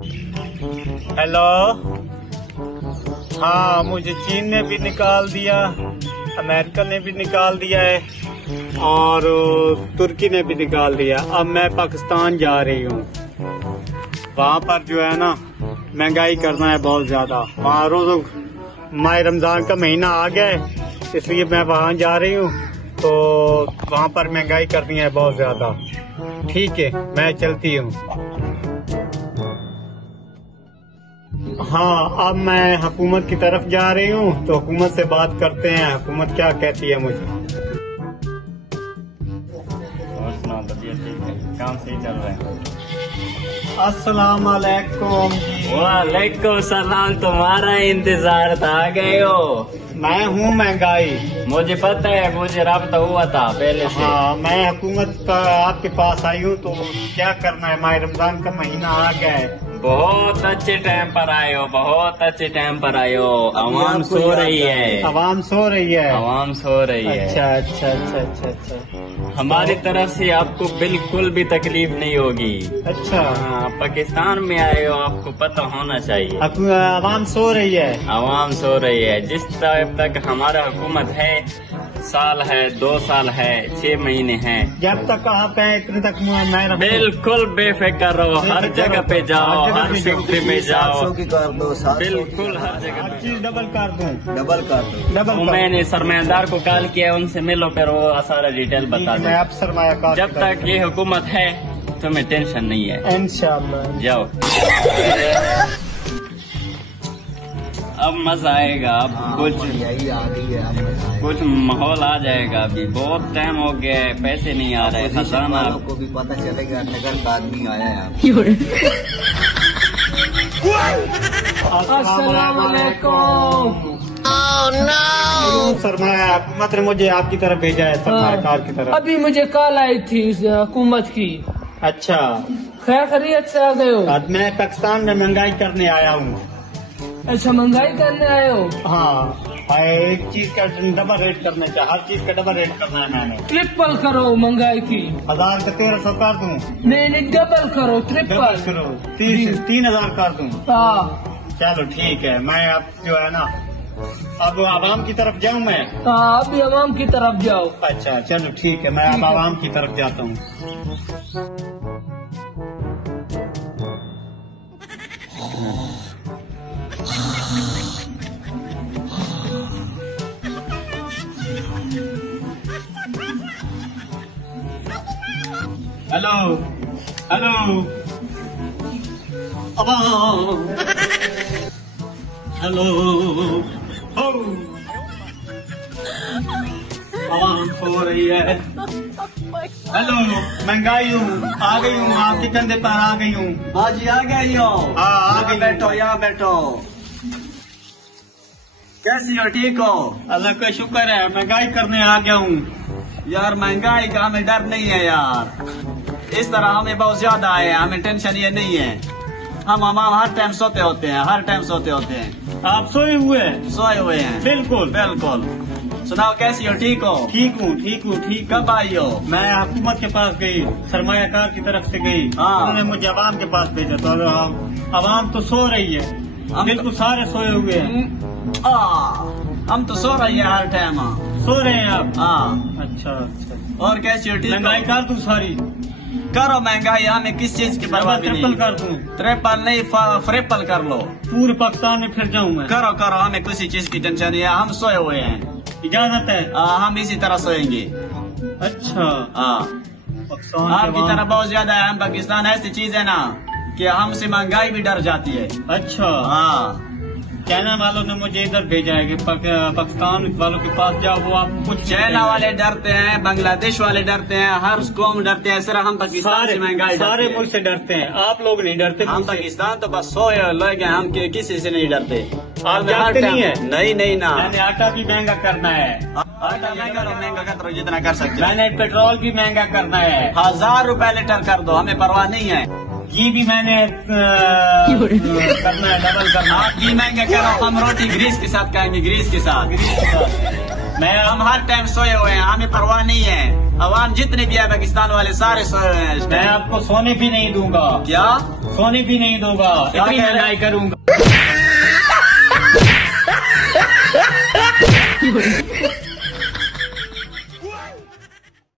Hello. हाँ, मुझे चीन ने भी निकाल दिया, अमेरिका ने भी निकाल दिया है और तुर्की ने भी निकाल दिया। अब मैं पाकिस्तान जा रही हूँ। वहाँ पर जो है ना महंगाई करना है बहुत ज्यादा। वहाँ रोज माह रमजान का महीना आ गया है, इसलिए मैं वहाँ जा रही हूँ। तो वहाँ पर महंगाई करनी है बहुत ज्यादा। ठीक है, मैं चलती हूँ। हाँ, अब मैं हुकूमत की तरफ जा रही हूँ, तो हुकूमत से बात करते हैं, हुकूमत क्या कहती है मुझे। और सुनाओ, बढ़िया, ठीक है, काम सही चल रहा है। अस्सलाम वालेकुम। वालेकुम सलाम, तुम्हारा इंतजार था, आ गए हो। मैं हूँ महंगाई। मुझे पता है, मुझे राब्ता हुआ था पहले से। हाँ, मैं हुकूमत का आपके पास आई हूँ। तो क्या करना है, माह रमजान का महीना आ गया है। बहुत अच्छे टाइम पर आए हो, बहुत अच्छे टाइम पर आए हो। आवाम सो रही है, आवाम सो रही है, आवाम सो रही है। अच्छा अच्छा अच्छा अच्छा अच्छा। हमारी तरफ से आपको बिल्कुल भी तकलीफ नहीं होगी। अच्छा, हाँ, पाकिस्तान में आए हो, आपको पता होना चाहिए। आवाम सो रही है, आवाम सो रही है। जिस टाइम तक हमारा हुकूमत है, साल है, 2 साल है, 6 महीने हैं, जब तक आप हैं इतने तक मैं बिल्कुल बेफिक्र रहो। हर जगह पे जाओ, हर फैक्ट्री में जाओ, 700 की कर दो, 700 बिल्कुल हर जगह। हर चीज डबल कर दूं, डबल कर दो। डबल तो मैंने सरमायादार को कॉल किया, उनसे मिलो, फिर वो सारा डिटेल बता मैं दें। आप सरमायाकार जब तक ये हुकूमत है तुम्हें टेंशन नहीं है। इंशाअल्लाह। जाओ, अब मजा आएगा। अब कुछ यही आ गई है, अब मजा आएगा। कुछ माहौल आ जाएगा। अभी बहुत टाइम हो गया है, पैसे नहीं आ रहे, खजाना। वालों को भी पता चलेगा नगर का आदमी आया है। अस्सलाम वालेकुम। सरमाया हुकूमत ने मुझे आपकी तरफ भेजा है, सरमायाकार की तरफ। अभी मुझे कॉल आई थी हुकूमत की। अच्छा, खैर खैरियत से आ गए हो? आज मैं पाकिस्तान में महंगाई करने आया हूँ। अच्छा, महंगाई करने आए हो? हाँ, एक चीज का डबल रेट करना चाहिए, हर चीज का डबल रेट करना है मैंने। ट्रिपल करो महंगाई की। 1000 का 1300 कर दूं? नहीं, डबल करो, डबल ट्रिपल करो, 3000 कर दूं? हाँ चलो ठीक है, मैं अब जो है ना, अब आवाम की तरफ जाऊं मैं। हाँ, अभी आवाम की तरफ जाओ। अच्छा चलो ठीक है, मैं अब आवाम की तरफ जाता हूँ। हेलो हेलो, आवाम, हेलो, आवाम सो रही है। हेलो, महंगाई हूँ, आ गई हूँ, आपके कंधे पर आ गई हूँ। हाँ जी, आ गई हो। हाँ, आ गई। बैठो, यहाँ बैठो। कैसी हो, ठीक हो? अल्लाह का शुक्र है, महंगाई करने आ गया हूँ। यार, महंगाई का हमें डर नहीं है यार। इस तरह हमें बहुत ज्यादा है, हमें टेंशन ये नहीं है। हम हर टाइम सोते होते हैं, हर टाइम सोते होते हैं। आप सोए हुए हैं? सोए हुए हैं, बिल्कुल बिल्कुल। सुनाओ, कैसी हो, ठीक हो? ठीक हूँ, ठीक हूँ, ठीक। कब आई हो? मैं हुकूमत के पास गई, सरमायाकार की तरफ से गई। हाँ। उन्होंने मुझे अवाम के पास भेजा। तो अवाम तो सो रही है, बिल्कुल सारे सोए हुए हैं। हम तो सो रही है हर टाइम। सो रहे हैं आप? हाँ। अच्छा अच्छा। और कैसी हो, ठीक महंगाई हो? कर दूं सारी? करो महंगाई, हमें किस चीज की परवाह भी ट्रिपल नहीं। कर दूं? ट्रिपल नहीं, फ्रिपल कर लो। पूरे पाकिस्तान में फिर जाऊं मैं? करो करो, हमें किसी चीज की टेंशन नहीं है, हम सोए हुए हैं। इजाजत है? हम इसी तरह सोएंगे। अच्छा, हाँ, पाकिस्तान आपकी तरह बहुत ज्यादा है। हम पाकिस्तान ऐसी चीज है ना कि हमसे महंगाई भी डर जाती है। अच्छा, हाँ, चाइना वालों ने मुझे इधर भेजा है कि पाकिस्तान वालों के पास जाओ, वो आप कुछ चाइना वाले डरते हैं, बांग्लादेश वाले डरते हैं, हर कौम डरते हैं। सिर्फ हम पाकिस्तान से महंगाई सारे डरते हैं। मुल्क से डरते हैं, आप लोग नहीं डरते? हम पाकिस्तान तो बस सोए लोग हैं, हम किसी से नहीं डरते। आप जानते नहीं है? नहीं नहीं ना, मैंने आटा भी महंगा करना है, आटा महंगा कर दो जितना कर सकते। मैंने पेट्रोल भी महंगा करना है, 1000 रुपए लीटर कर दो, हमें परवाह नहीं है। घी भी मैंने करना है, डबल करना है। आप भी महंगा करो, हम रोटी ग्रीस के साथ खाएंगे, ग्रीस के साथ। हम हर टाइम सोए हुए हैं, हमें परवाह नहीं है। अवाम जितने भी है पाकिस्तान वाले सारे सोए हुए हैं इस मैं टाइम। आपको सोने भी नहीं दूंगा। क्या सोने भी नहीं दूंगा, क्या इतनी कह रहे? महंगाई करूंगा।